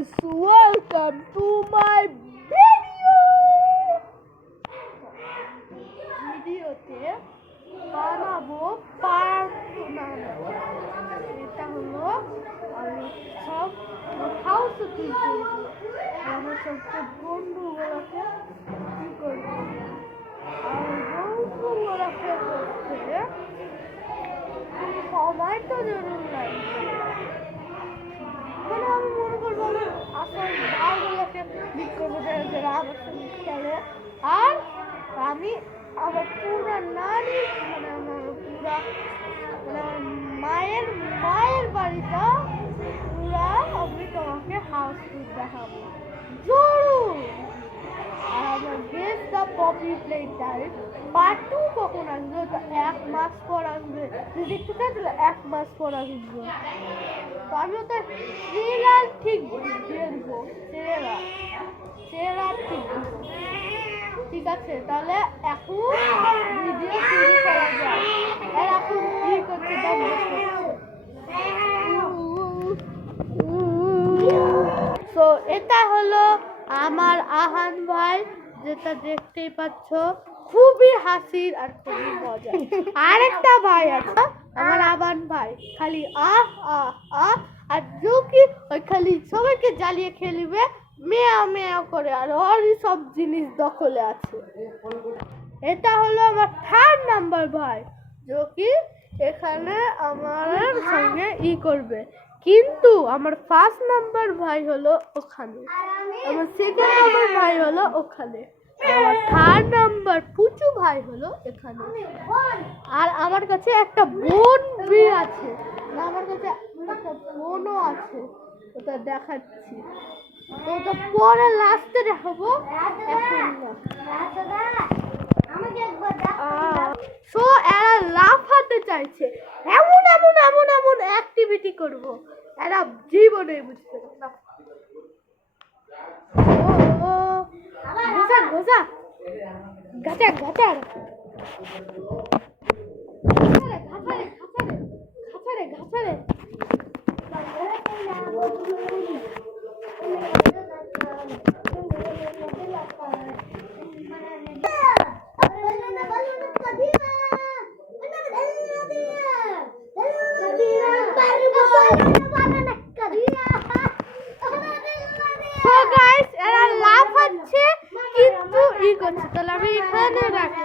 guys, welcome to my video. ভিডিওতে বানাবো park বানাবো। এটা হলো আমি সব হাউসে তুলছি। আমার সব বন্ধুগুলোকে কি করবো, আর বন্ধুগুলোকে করতে সময় তো জরুরি লাগবে। মানে আমি মনে করবো আসল ভাইগুলোকে ঠিক করবো যারা আমার সঙ্গে খেলে, আর আমি আমার পুরা নানি মানে আমার পুরা মানে আমার মায়ের বাড়িটা পুরা আমি তোমাকে হাউস ট্যুর দেখাবো জরুর। আর আমার guess the Poppy Playtime part 2 কখন আসবে? ওটা 1 মাস পর আসবে। যদি দেখতে চাই তাহলে 1 মাস পর আসবে। তো আমি ওটা ট্রেলার ঠিক দিয়ে দেবো, ট্রেলার ঠিক আছে। তাহলে এখন ভিডিও শুরু করা যায়। আর এখন কি করছে তো এটা হলো আমার আহান ভাই, যেটা দেখতেই পাচ্ছ, খুবই হাসির আর খুবই মজা। আরেকটা ভাই আছে আমার আবান ভাই, খালি আহ আহ আহ আর জোকি ওই খালি সবাইকে জ্বালিয়ে খেলবে মেয়া মেয়া করে, আর ওরই সব জিনিস দখলে আছে। এটা হলো আমার 3rd নাম্বার ভাই, জোকি এখানে আমার সঙ্গে করবে। কিন্তু আমার 1st নাম্বার ভাই হলো ওখানে, আমার 2nd নাম্বার ভাই হলো ওখানে, আমার 3rd নাম্বার পুচু ভাই হলো এখানে। আর আমার কাছে একটা বোন বি আছে, আমার কাছে একটা বোনও আছে, ওটা দেখাচ্ছি। তো ওটা পরে লাস্টে দেখাবো, এখন না। সো এরা লাফাতে চাইছে, এমন এমন এমন এমন অ্যাক্টিভিটি করব এরা জীবনে বুঝতে না। ঘোষা ঘোষা গাছা গাছা ঘাছারে ঘাছারে ঘাছারে ঘাছারে কিন্তু করছে। তাহলে আমি এখানে রাখি।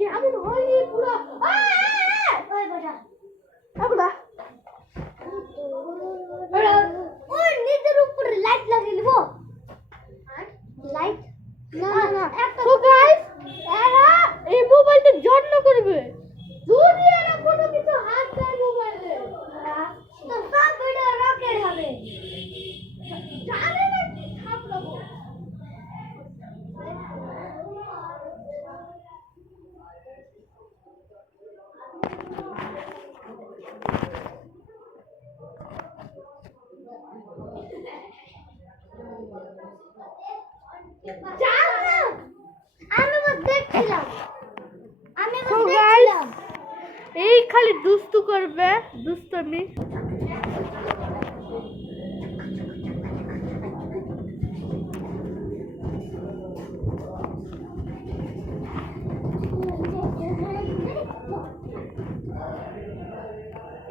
কেমন হয়নি পুরো নিজের উপরে লাইট লাগিয়ে দিব। লাইট না না তো গাইস, এরা এই মোবাইলটা যত্ন করবে। যদি এরা কোনো কিছু হাত দেয় মোবাইলে তো সব ভিডিও রকেট হবে। জানে না কি খাবলাবো। এই খালি দুস্তু করবে, দুষ্টমি।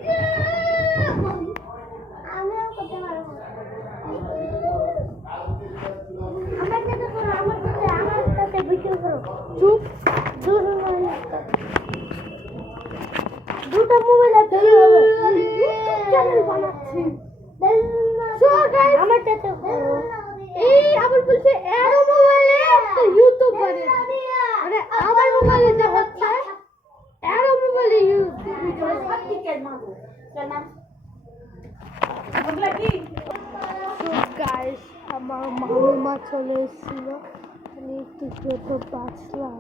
Yeah! চুপ দুটো মোবাইল ফেলে হবে চ্যানেল বানাচ্ছি সো গাইস আমারটাতে এই আবার বলছে এরো মোবাইলে তো ইউটিউব বানাবে মানে আমার মোবাইলে যা হচ্ছে এরো মোবাইলে ইউটিউব সব ঠিক আছে মাগো চল বললা কি সো গাইস আমার মামা চলে এসেছিল আমি একটু ছোট বাঁচলাম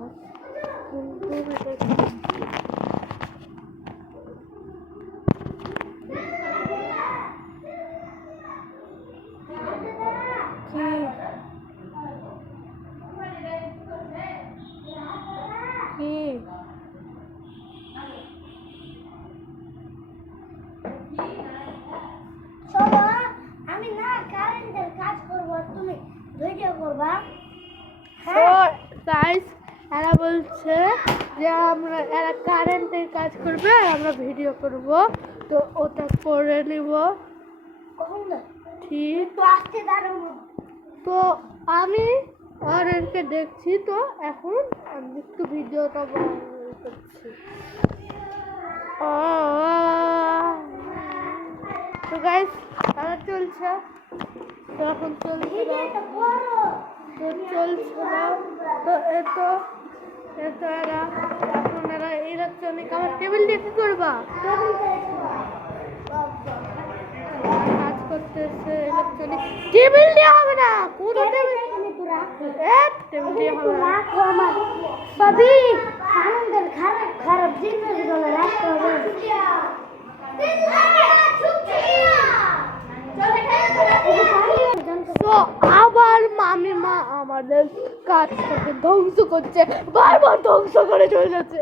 আমি না কারেন্টের কাজ করব তুমি ভিডিও করবা গাইস এরা বলছে যে এরা কারেন্টের কাজ করবে আর আমরা ভিডিও করব তো ওটা করে নিব ঠিক তো আমি আর এরকে দেখছি তো এখন আমি একটু ভিডিওটা করছি তো গাইস আমার চলছে তো এখন চলছে তো চলছে তো এতো এরা এখন এরা ইলেকট্রনিক আমার টেবিল দিয়ে কি করবা কাজ করতেছে ইলেকট্রনিক টেবিল দিয়ে হবে না কোন টেবিল টেবিল দিয়ে হবে না সবই কারেন্টের খারাপ জিনিসগুলো রাখতে হবে তো আবার মামিমা আমাদের কাজটাকে ধ্বংস করছে বারবার ধ্বংস করে চলে যাচ্ছে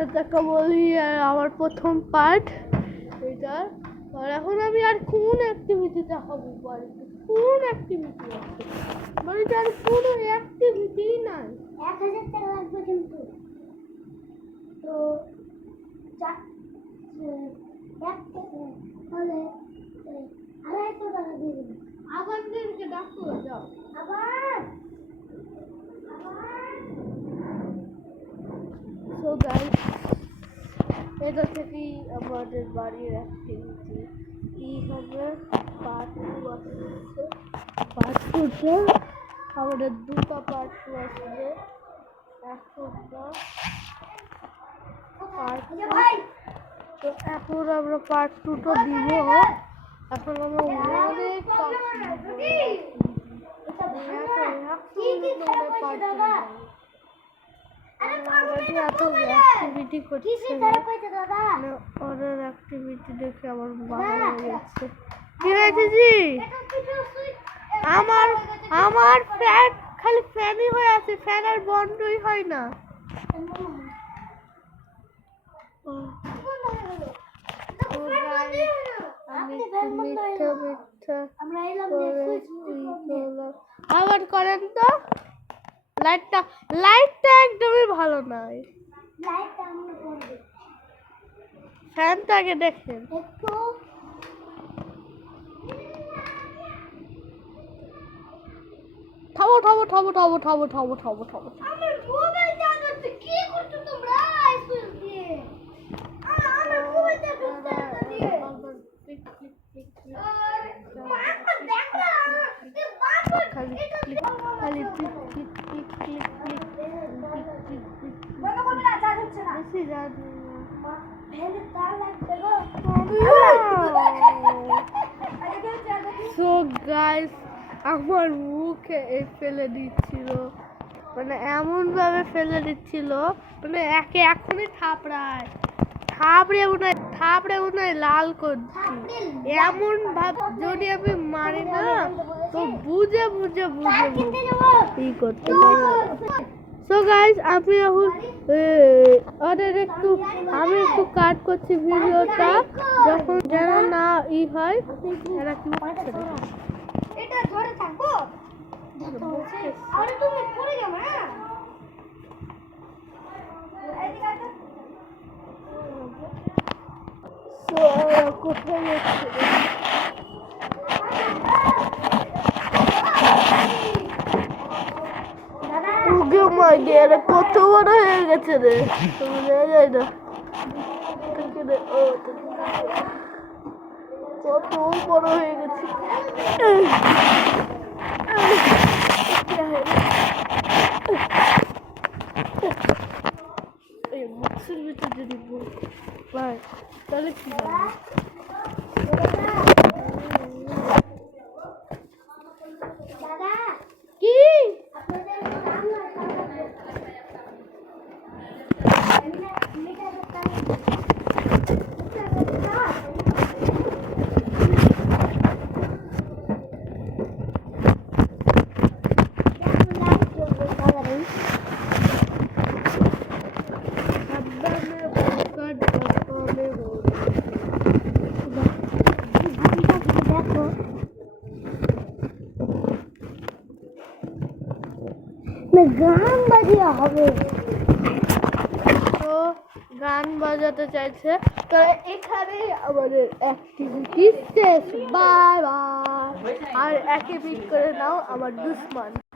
এটাকে বলি আমার প্রথম পার্ট এটা আর এখন আমি আর কোন অ্যাক্টিভিটিটা হবো বাড়িতে কোন অ্যাক্টিভিটি আছে বাড়িতে আর কোনো অ্যাক্টিভিটি নাই 1000 টাকা লাগবে কিন্তু তো হলে 250 টাকা দিয়ে দেবে আবার দিনকে ডাকো যাও আবার সো গাইস এটা থেকেই আমাদের বাড়ির অ্যাক্টিভিটি কি হবে পার্ট 2 আসছে পার্ট 2 আমাদের দুটো পার্ট 2 আসবে একটা পার্ট ভাই তো এখন আমরা পার্ট 2 তো দিব এখন আমরা অনেক পার্ট অ্যাক্টিভিটি করছে ওদের অ্যাক্টিভিটি দেখে আমার ভালো লেগেছে কি হয়েছে জি আমার ফ্যান খালি ফ্যানই হয়ে আছে ফ্যান আর বন্ধই হয় না আবার করেন তো লাইটটা একদমই ভালো নয় ফ্যানটা আগে দেখেন থামো থামো থামো থামো থামো থামো থামো থামো আমার মোবাইল চার্জ হচ্ছে কি করছো তোমরা স্কুল দিয়ে আমার মোবাইল চার্জ হচ্ছে না দিয়ে খালি খালি click click click click click বলো কোন না চার্জ হচ্ছে না বেশি যাদ ভেলে তার লাগবে গো সো গাইস আমার মুখে ফেলে দিচ্ছিল মানে এমন ভাবে ফেলে দিচ্ছিল মানে এখনই থাপড়ে মনে লাল করছি এমন ভাবে যদি আমি মারি না তো বুঝে ই করতে সো গাইস আমি এখন আমি একটু কাট করছি ভিডিওটা যখন যেন না ই হয় এরা কি করছে এটা ধরে থাকবো আরে তুমি পড়ে যাবে না এদিকে কোথায় যাচ্ছে রে? ওকে মাগে আরে কত বড় হয়ে গেছে রে, তুমি যায় না থেকে রে, কত বড় হয়ে গেছে। এই মুখের ভিতর যদি ভাই তাহলে কি হবে? দাদা কি আপনাদের নাম না সাবধানে পকেট বটলে দেখো গান বাজিয়ে হবে। তো গান বাজাতে চাইছে, তো এখানে আমাদের অ্যাক্টিভিটি শেষ। Bye bye. আর একে পিক করে নাও আমার দুশ্মন।